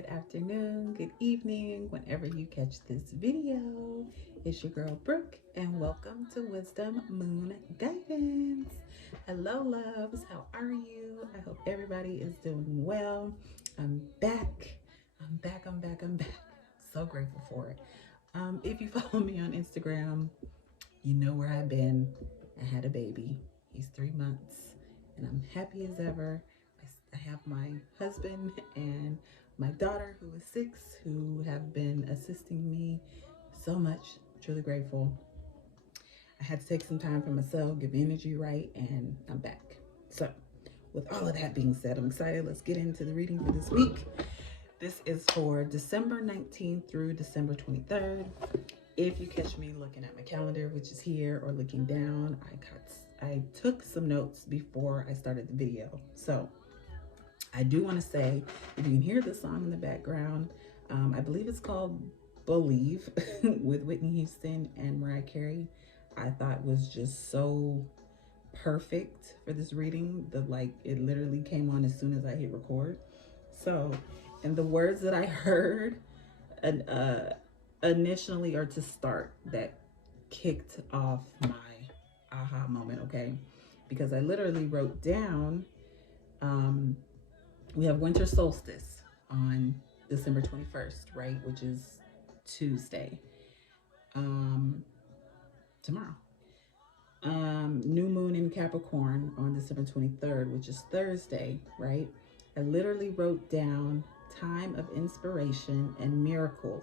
good afternoon, good evening, whenever you catch this video. It's your girl Brooke, and welcome to Wisdom Moon Guidance. Hello, loves. How are you? I hope everybody is doing well. I'm back. I'm back. So grateful for it. If you follow me on Instagram, you know where I've been. I had a baby. He's 3 months, and I'm happy as ever. I have my husband and my daughter, who is 6, who have been assisting me so much. Truly grateful. I had to take some time for myself, give energy right, and I'm back. So, with all of that being said, I'm excited. Let's get into the reading for this week. This is for December 19th through December 23rd. If you catch me looking at my calendar, which is here, or looking down, I took some notes before I started the video. So I do want to say, if you can hear the song in the background, I believe it's called Believe with Whitney Houston and Mariah Carey. I thought was just so perfect for this reading. It literally came on as soon as I hit record. So, and the words that I heard initially are to start that kicked off my aha moment, okay? Because I literally wrote down, we have winter solstice on December 21st, right? Which is Tuesday, tomorrow. New moon in Capricorn on December 23rd, which is Thursday, right? I literally wrote down time of inspiration and miracles,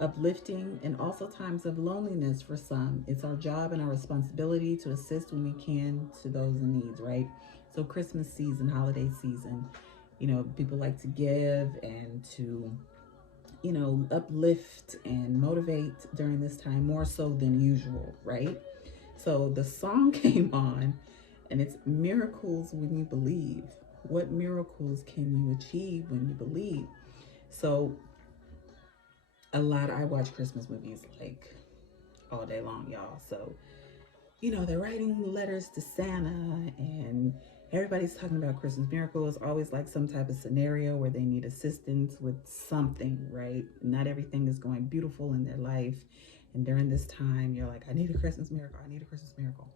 uplifting, and also times of loneliness for some. It's our job and our responsibility to assist when we can to those in need, right? So Christmas season, holiday season, people like to give and to, uplift and motivate during this time more so than usual, right? So the song came on, and it's miracles when you believe. What miracles can you achieve when you believe? So I watch Christmas movies like all day long, y'all. So, they're writing letters to Santa, and everybody's talking about Christmas miracles. Always like some type of scenario where they need assistance with something, right? Not everything is going beautiful in their life. And during this time, you're like, I need a Christmas miracle. I need a Christmas miracle.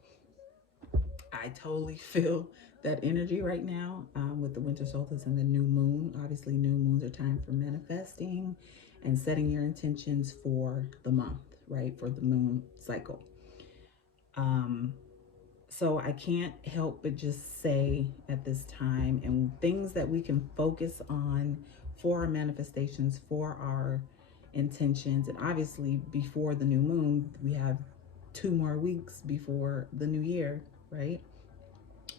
I totally feel that energy right now with the winter solstice and the new moon. Obviously, new moons are time for manifesting and setting your intentions for the month, right? For the moon cycle. So I can't help but just say at this time, and things that we can focus on for our manifestations, for our intentions, and obviously before the new moon, we have 2 more weeks before the new year, right?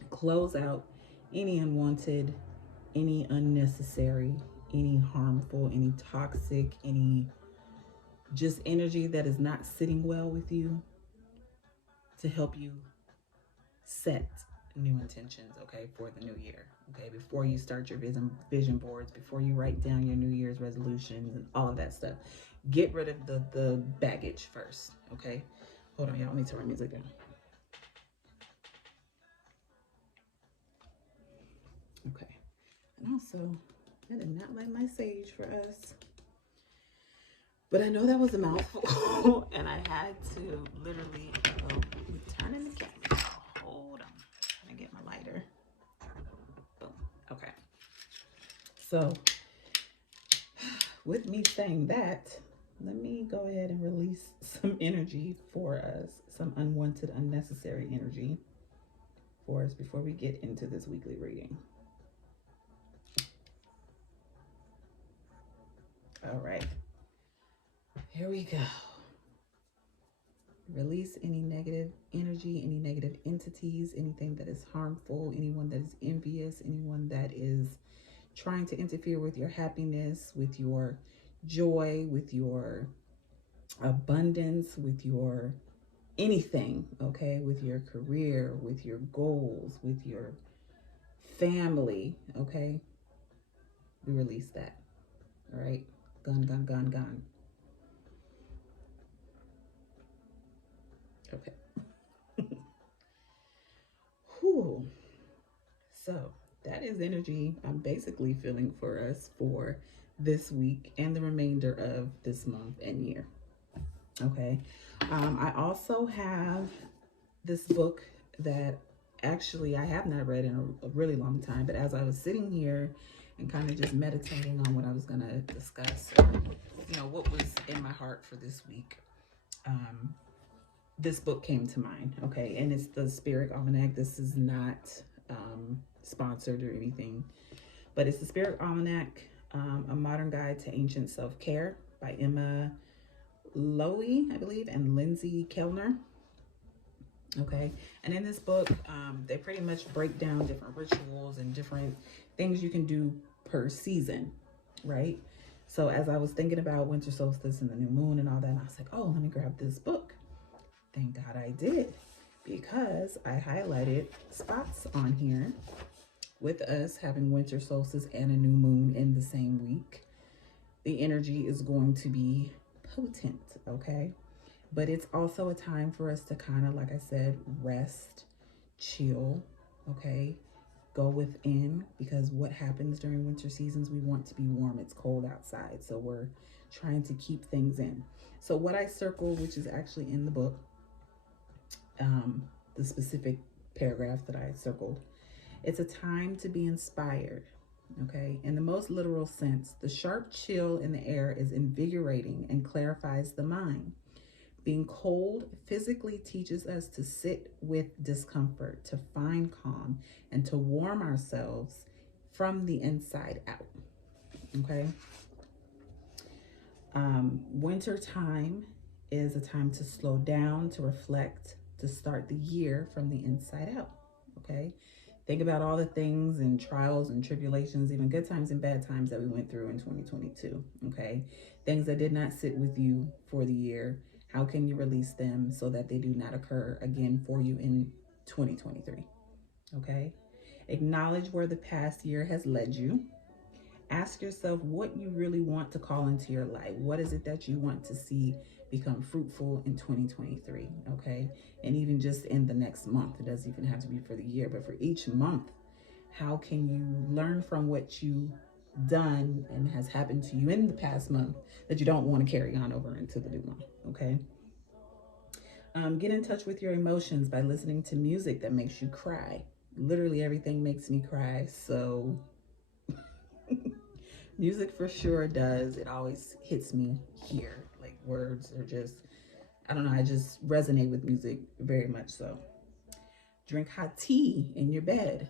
Close out any unwanted, any unnecessary, any harmful, any toxic, any just energy that is not sitting well with you, to help you set new intentions, okay, for the new year, okay? Before you start your vision boards, before you write down your New Year's resolutions and all of that stuff, get rid of the baggage first, okay? Hold on, y'all. Let me turn my music down. Okay. And also, I did not light my sage for us, but I know that was a mouthful, and I had to literally turn in the camera. Hold on. I'm gonna get my lighter. Boom. Okay. So, with me saying that, let me go ahead and release some energy for us, some unwanted, unnecessary energy for us before we get into this weekly reading. All right. Here we go. Release any negative energy, any negative entities, anything that is harmful, anyone that is envious, anyone that is trying to interfere with your happiness, with your joy, with your abundance, with your anything, okay? With your career, with your goals, with your family, okay? We release that, all right? Gone. Okay. Whew. So that is energy I'm basically feeling for us for this week and the remainder of this month and year. Okay. I also have this book that actually I have not read in a really long time, but as I was sitting here and kind of just meditating on what I was going to discuss, what was in my heart for this week, this book came to mind. Okay. And it's the Spirit Almanac. This is not sponsored or anything, but it's the Spirit Almanac, A Modern Guide to Ancient Self-Care by Emma Lowy, I believe, and Lindsay Kellner. Okay. And in this book, they pretty much break down different rituals and different things you can do per season, right? So as I was thinking about winter solstice and the new moon and all that, I was like, oh, let me grab this book. Thank God I did, because I highlighted spots on here with us having winter solstice and a new moon in the same week. The energy is going to be potent, okay? But it's also a time for us to kind of, like I said, rest, chill, okay? Go within, because what happens during winter seasons, we want to be warm. It's cold outside, so we're trying to keep things in. So what I circled, which is actually in the book, the specific paragraph that I circled, it's a time to be inspired, okay? In the most literal sense, the sharp chill in the air is invigorating and clarifies the mind. Being cold physically teaches us to sit with discomfort, to find calm, and to warm ourselves from the inside out, okay? Winter time is a time to slow down, to reflect, to start the year from the inside out, okay? Think about all the things and trials and tribulations, even good times and bad times that we went through in 2022, okay? Things that did not sit with you for the year. How can you release them so that they do not occur again for you in 2023, okay? Acknowledge where the past year has led you. Ask yourself what you really want to call into your life. What is it that you want to see become fruitful in 2023, okay? And even just in the next month. It doesn't even have to be for the year, but for each month, how can you learn from what you've done and has happened to you in the past month that you don't want to carry on over into the new month, okay? Get in touch with your emotions by listening to music that makes you cry. Literally everything makes me cry, so music for sure does. It always hits me here. Like words are just, I don't know, I just resonate with music very much so. Drink hot tea in your bed.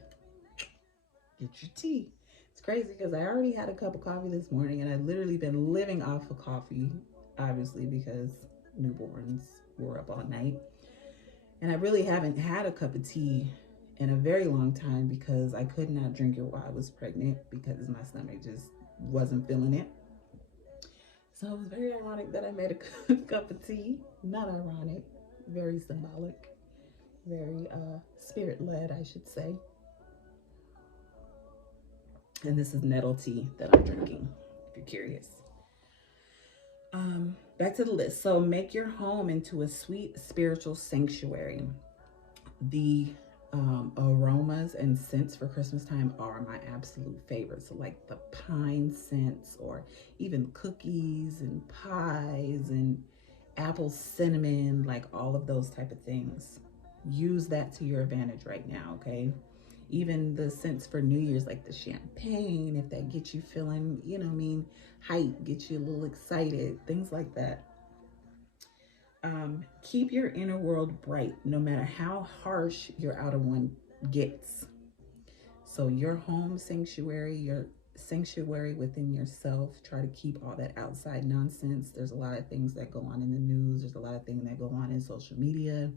Get your tea. It's crazy because I already had a cup of coffee this morning and I've literally been living off of coffee, obviously, because newborns were up all night. And I really haven't had a cup of tea in a very long time because I could not drink it while I was pregnant because my stomach just wasn't feeling it. So it was very ironic that I made a cup of tea. Not ironic, very symbolic, very spirit-led, I should say. And this is nettle tea that I'm drinking, if you're curious. Back to the list. So make your home into a sweet spiritual sanctuary. The aromas and scents for Christmas time are my absolute favorites. So like the pine scents, or even cookies and pies and apple cinnamon, like all of those type of things. Use that to your advantage right now, okay? Even the scents for New Year's, like the champagne, if that gets you feeling, hype, gets you a little excited, things like that. Keep your inner world bright, no matter how harsh your outer one gets. So your home sanctuary, your sanctuary within yourself, try to keep all that outside nonsense. There's a lot of things that go on in the news. There's a lot of things that go on in social media.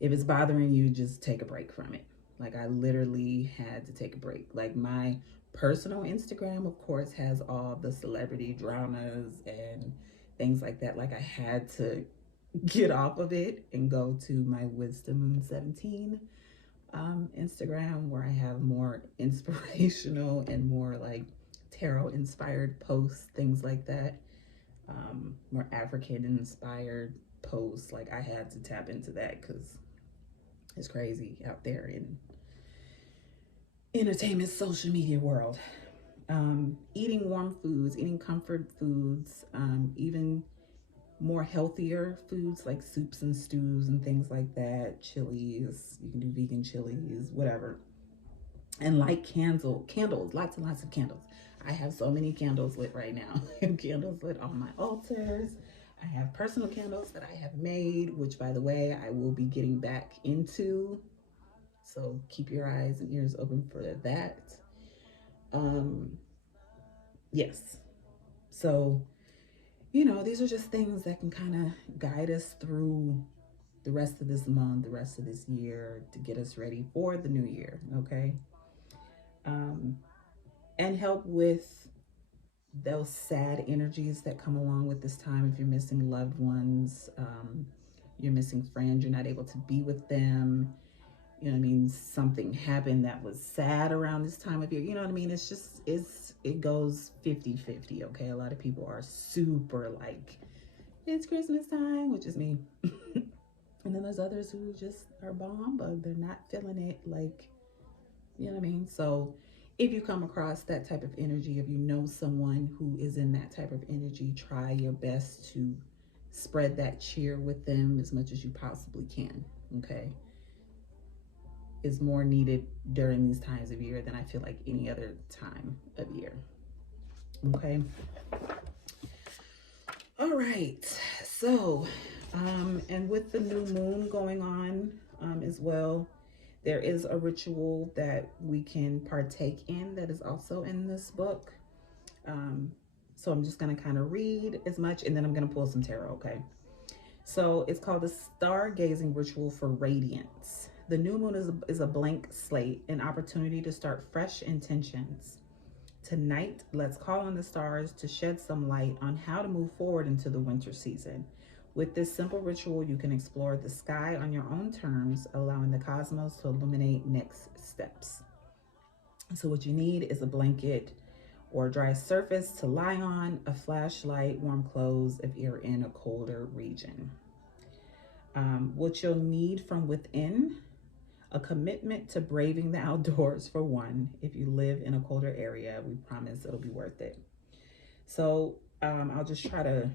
If it's bothering you, just take a break from it. Like I literally had to take a break. Like my personal Instagram, of course, has all the celebrity dramas and things like that. Like I had to get off of it and go to my Wisdom Moon 17 Instagram, where I have more inspirational and more like tarot inspired posts, things like that. More African inspired posts. Like I had to tap into that because it's crazy out there in, entertainment, social media world. Eating warm foods, eating comfort foods, even more healthier foods like soups and stews and things like that, chilies, you can do vegan chilies, whatever. And light candles, lots and lots of candles. I have so many candles lit right now. I have candles lit on my altars. I have personal candles that I have made, which by the way, I will be getting back into. So keep your eyes and ears open for that. Um, yes. So, these are just things that can kind of guide us through the rest of this month, the rest of this year to get us ready for the new year. Okay. Um, and help with those sad energies that come along with this time. If you're missing loved ones, you're missing friends, you're not able to be with them, something happened that was sad around this time of year, it goes 50-50. Okay, a lot of people are super like, it's Christmas time, which is me. And then there's others who just are bah humbug, they're not feeling it, like, so if you come across that type of energy, if you know someone who is in that type of energy, try your best to spread that cheer with them as much as you possibly can. Okay, is more needed during these times of year than I feel like any other time of year. Okay. All right. So, and with the new moon going on as well, there is a ritual that we can partake in that is also in this book. So I'm just going to kind of read as much and then I'm going to pull some tarot. Okay. So it's called the Stargazing Ritual for Radiance. The new moon is a blank slate, an opportunity to start fresh intentions. Tonight, let's call on the stars to shed some light on how to move forward into the winter season. With this simple ritual, you can explore the sky on your own terms, allowing the cosmos to illuminate next steps. So what you need is a blanket or a dry surface to lie on, a flashlight, warm clothes if you're in a colder region. What you'll need from within: a commitment to braving the outdoors for one. If you live in a colder area, we promise it'll be worth it. So I'll just try to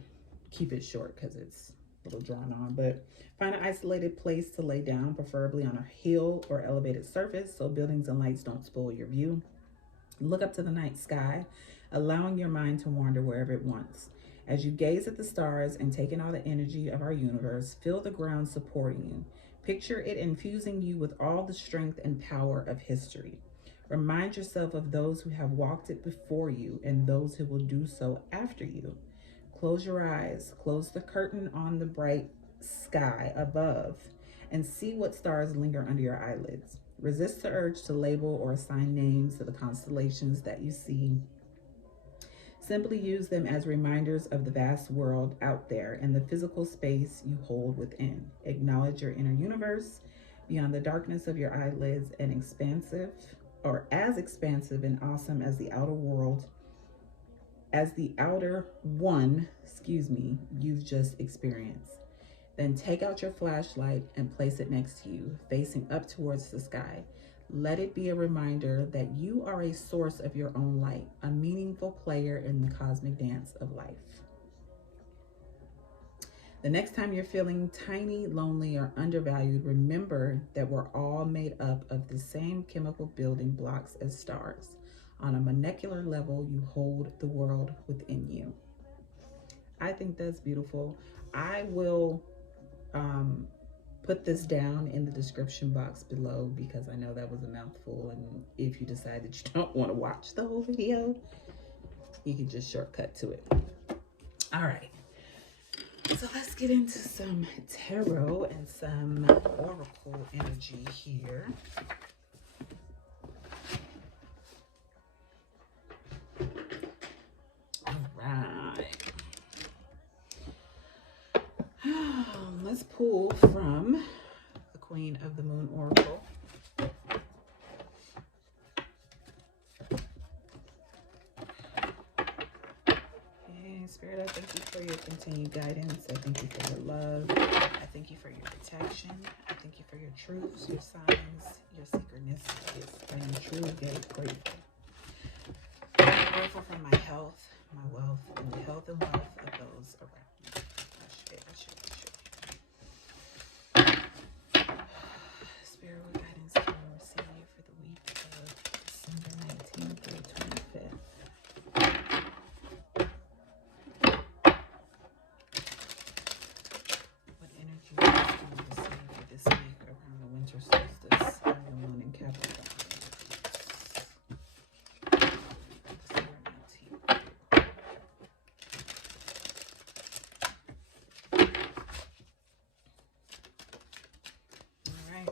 keep it short because it's a little drawn on, but find an isolated place to lay down, preferably on a hill or elevated surface so buildings and lights don't spoil your view. Look up to the night sky, allowing your mind to wander wherever it wants. As you gaze at the stars and take in all the energy of our universe, feel the ground supporting you. Picture it infusing you with all the strength and power of history. Remind yourself of those who have walked it before you and those who will do so after you. Close your eyes, close the curtain on the bright sky above, and see what stars linger under your eyelids. Resist the urge to label or assign names to the constellations that you see. Simply use them as reminders of the vast world out there and the physical space you hold within. Acknowledge your inner universe beyond the darkness of your eyelids and as expansive and awesome as the outer world, as the outer one, you've just experienced. Then take out your flashlight and place it next to you, facing up towards the sky. Let it be a reminder that you are a source of your own light, a meaningful player in the cosmic dance of life. The next time you're feeling tiny, lonely, or undervalued, remember that we're all made up of the same chemical building blocks as stars. On a molecular level, you hold the world within you. I think that's beautiful. I will put this down in the description box below because I know that was a mouthful, and if you decide that you don't want to watch the whole video, you can just shortcut to it. All right, so let's get into some tarot and some oracle energy here. All right. Let's pull from the Queen of the Moon Oracle. And Spirit, I thank you for your continued guidance. I thank you for your love. I thank you for your protection. I Thank you for your truths, your signs, your synchronicities. I am truly very grateful. I'm grateful for my health, my wealth, and the health and wealth of those around me. Spirit, what guidance can I receive for the week of December 19th through 25th? What energy can I receive for this week around the winter solstice and the moon in Capricorn?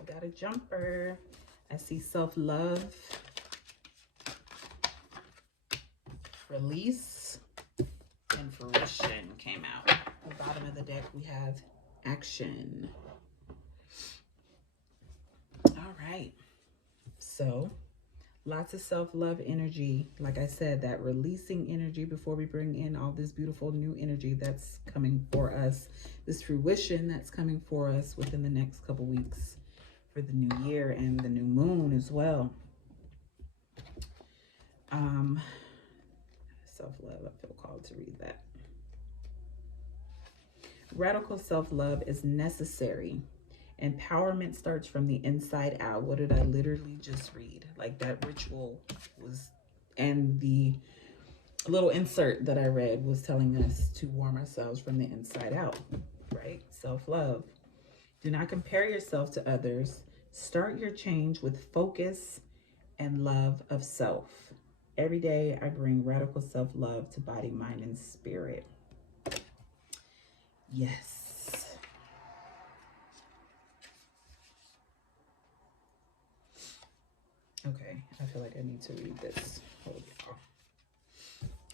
Got a jumper. I see self-love, release, and fruition came out. At the bottom of the deck, we have action. All right. So, lots of self-love energy. Like I said, that releasing energy before we bring in all this beautiful new energy that's coming for us. This fruition that's coming for us within the next couple weeks. For the new year and the new moon as well. Self-love, I feel called to read that. Radical self-love is necessary. Empowerment starts from the inside out. What did I literally just read? Like that ritual was, and the little insert that I read was telling us to warm ourselves from the inside out, right? Self-love. Do not compare yourself to others. Start your change with focus and love of self. Every day I bring radical self-love to body, mind, and spirit. Yes. Okay, I feel like I need to read this. Hold on.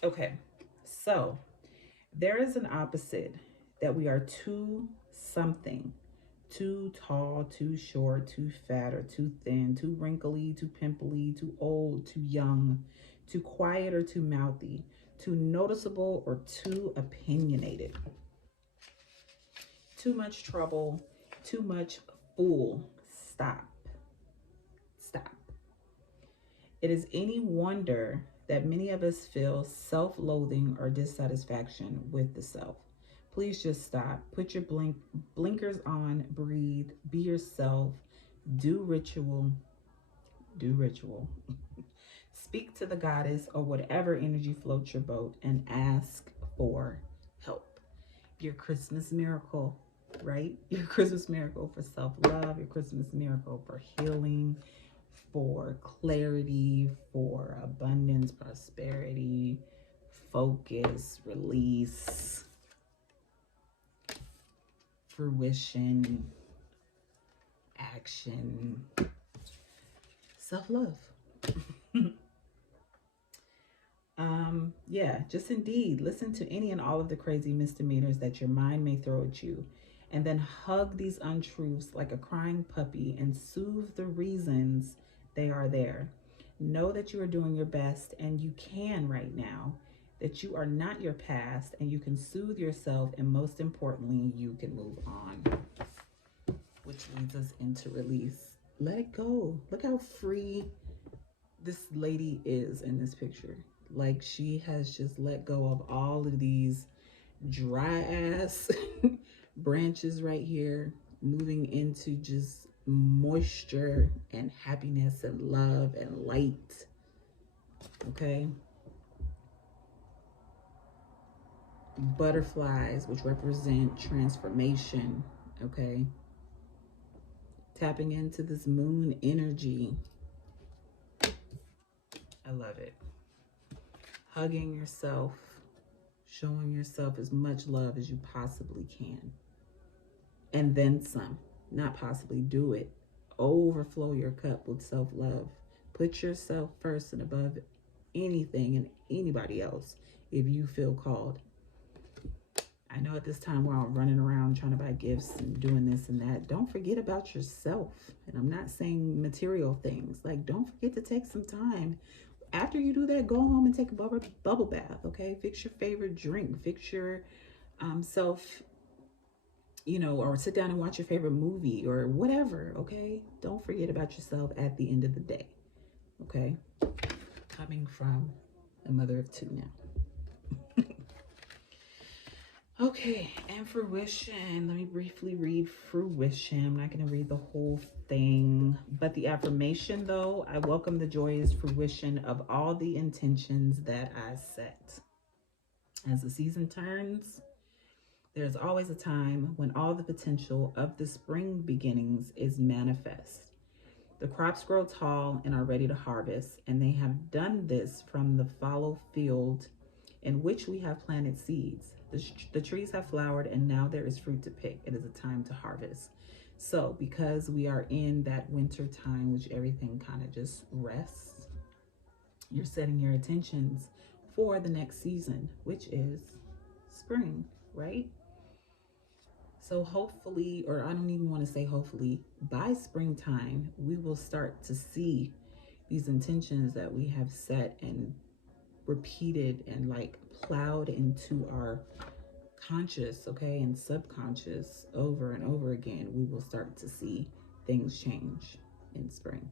Okay, so there is an opposite that we are too something. Too tall, too short, too fat, or too thin, too wrinkly, too pimply, too old, too young, too quiet, or too mouthy, too noticeable, or too opinionated. Too much trouble, too much fool. Stop. Stop. It is any wonder that many of us feel self-loathing or dissatisfaction with the self. Please just stop. Put your blinkers on, breathe, be yourself, do ritual. Speak to the goddess or whatever energy floats your boat and ask for help. Your Christmas miracle, right? Your Christmas miracle for self-love, your Christmas miracle for healing, for clarity, for abundance, prosperity, focus, release, fruition, action, self-love. Yeah, just indeed listen to any and all of the crazy misdemeanors that your mind may throw at you, and then hug these untruths like a crying puppy and soothe the reasons they are there. Know that you are doing your best and you can right now, that you are not your past, and you can soothe yourself, and most importantly, you can move on. Which leads us into release. Let it go. Look how free this lady is in this picture. Like she has just let go of all of these dry ass branches right here, moving into just moisture and happiness and love and light. Okay. Butterflies, which represent transformation. Okay. Tapping into this moon energy. I love it. Hugging yourself, showing yourself as much love as you possibly can. And then some. Not possibly, do it. Overflow your cup with self-love. Put yourself first and above anything and anybody else if you feel called. I know at this time we're all running around trying to buy gifts and doing this and that. Don't forget about yourself. And I'm not saying material things. Like, don't forget to take some time. After you do that, go home and take a bubble bath, okay? Fix your favorite drink. Fix your self you know, or sit down and watch your favorite movie or whatever, okay? Don't forget about yourself at the end of the day, okay? Coming from a mother of two now. Okay, and fruition. Let me briefly read fruition. I'm not going to read the whole thing, but the affirmation, though: I welcome the joyous fruition of all the intentions that I set. As the season turns, there's always a time when all the potential of the spring beginnings is manifest. The crops grow tall and are ready to harvest, and they have done this from the fallow field in which we have planted seeds. The trees have flowered, and now there is fruit to pick. It is a time to harvest. So, because we are in that winter time, which everything kind of just rests, you're setting your intentions for the next season, which is spring, right? So hopefully, or I don't even want to say hopefully, by springtime, we will start to see these intentions that we have set and repeated and like plowed into our conscious, okay, and subconscious over and over again. We will start to see things change in spring,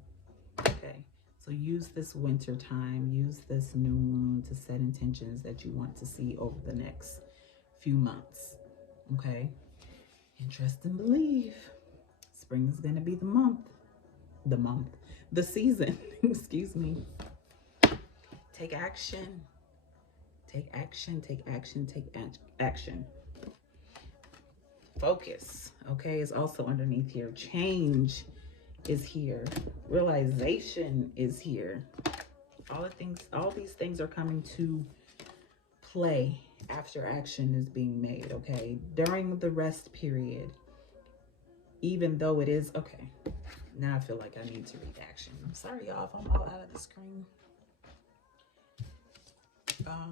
okay? So use this winter time, use this new moon to set intentions that you want to see over the next few months, okay? And trust and believe, spring is going to be the season, excuse me. Take action. Take action, take action, take action. Focus, okay, is also underneath here. Change is here. Realization is here. All these things are coming to play after action is being made, okay? During the rest period, even though it is, okay, now I feel like I need to read action. I'm sorry, y'all, if I'm all out of the screen. I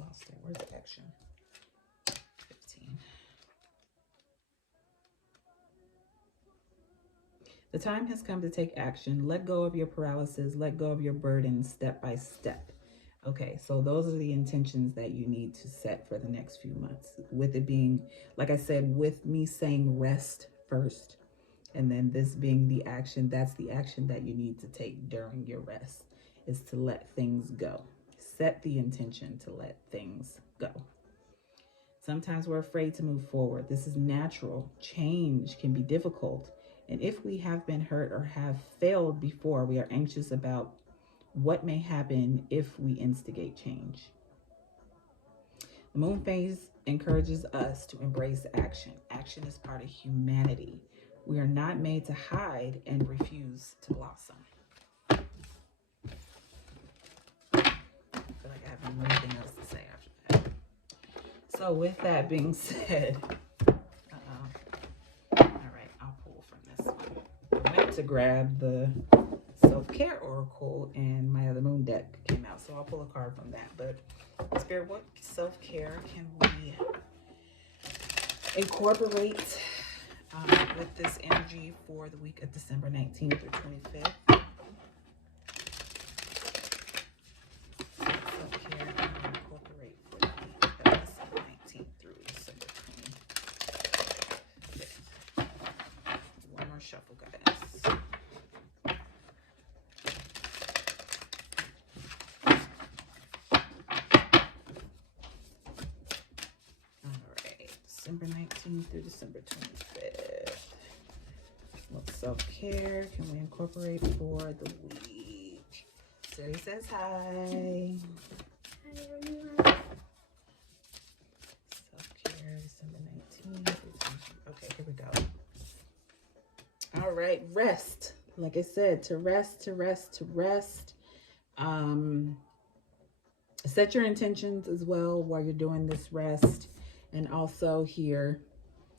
lost it. Where's the action? 15. The time has come to take action. Let go of your paralysis. Let go of your burdens step by step. Okay, so those are the intentions that you need to set for the next few months. With it being, like I said, with me saying rest first, and then this being the action, that's the action that you need to take during your rest, is to let things go. Set the intention to let things go. Sometimes we're afraid to move forward. This is natural. Change can be difficult. And if we have been hurt or have failed before, we are anxious about what may happen if we instigate change. The moon phase encourages us to embrace action. Action is part of humanity. We are not made to hide and refuse to blossom. I feel like I have nothing else to say after that. So with that being said, all right, I'll pull from this one. I went to grab the self-care oracle and my other moon deck came out, so I'll pull a card from that. But Spirit, what self-care can we incorporate with this energy for the week of December 19th through 25th? Self-care can we incorporate for the week of December 19th through December 25th? One more shuffle, guys. December 19th through December 25th. What self-care can we incorporate for the week? Sari says hi. Hi, everyone. Self-care, December 19th. Okay, here we go. All right, rest. Like I said, to rest, to rest, to rest. Set your intentions as well while you're doing this rest. And also here,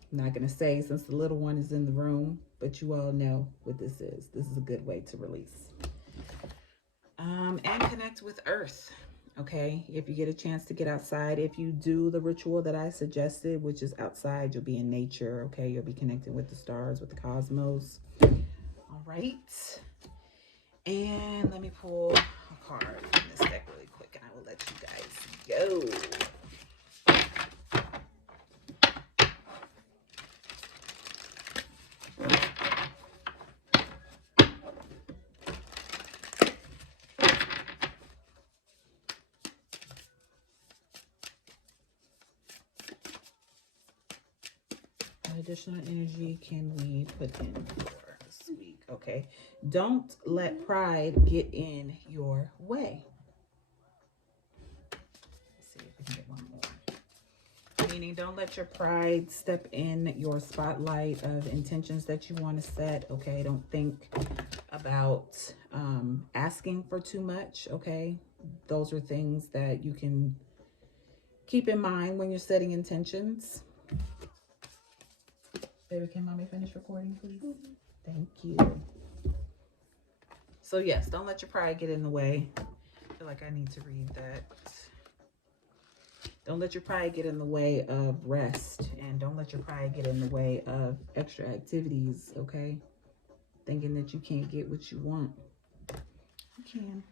I'm not going to say since the little one is in the room, but you all know what this is. This is a good way to release. And connect with Earth, okay? If you get a chance to get outside, if you do the ritual that I suggested, which is outside, you'll be in nature, okay? You'll be connecting with the stars, with the cosmos. All right. And let me pull a card from this deck really quick, and I will let you guys go. What additional energy can we put in for this week? Okay. Don't let pride get in your way. Let's see if we can get one more. Meaning, don't let your pride step in your spotlight of intentions that you want to set. Okay. Don't think about asking for too much. Okay. Those are things that you can keep in mind when you're setting intentions. Baby, can mommy finish recording, please? Thank you. So yes, don't let your pride get in the way. I feel like I need to read that. Don't let your pride get in the way of rest, and don't let your pride get in the way of extra activities, okay? Thinking that you can't get what you want. You can.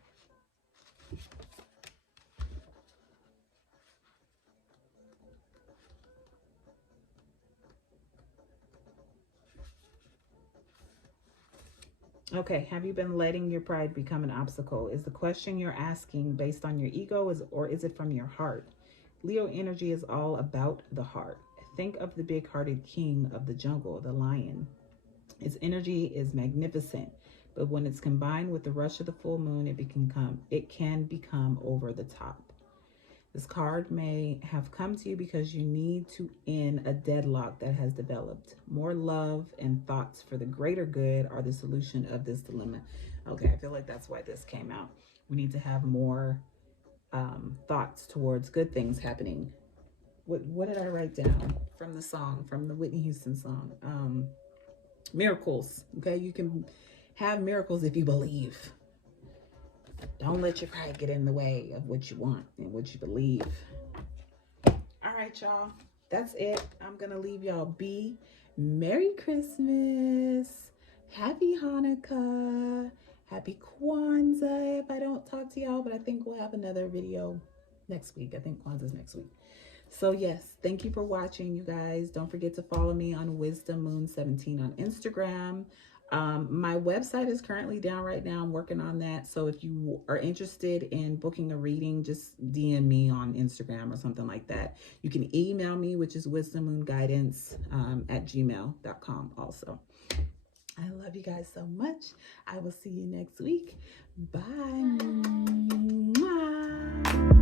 Okay, have you been letting your pride become an obstacle? Is the question you're asking based on your ego, or is it from your heart? Leo energy is all about the heart. Think of the big-hearted king of the jungle, the lion. Its energy is magnificent, but when it's combined with the rush of the full moon, it can become over the top. This card may have come to you because you need to end a deadlock that has developed. More love and thoughts for the greater good are the solution of this dilemma. Okay, I feel like that's why this came out. We need to have more thoughts towards good things happening. What did I write down from the song, from the Whitney Houston song? Miracles. Okay, you can have miracles if you believe. Don't let your pride get in the way of what you want and what you believe. All right, y'all. That's it. I'm going to leave y'all be. Merry Christmas. Happy Hanukkah. Happy Kwanzaa if I don't talk to y'all, but I think we'll have another video next week. I think Kwanzaa's next week. So yes, thank you for watching, you guys. Don't forget to follow me on Wisdom Moon 17 on Instagram. My website is currently down right now. I'm working on that. So if you are interested in booking a reading, just DM me on Instagram or something like that. You can email me, which is wisdommoonguidance at gmail.com also. I love you guys so much. I will see you next week. Bye. Bye.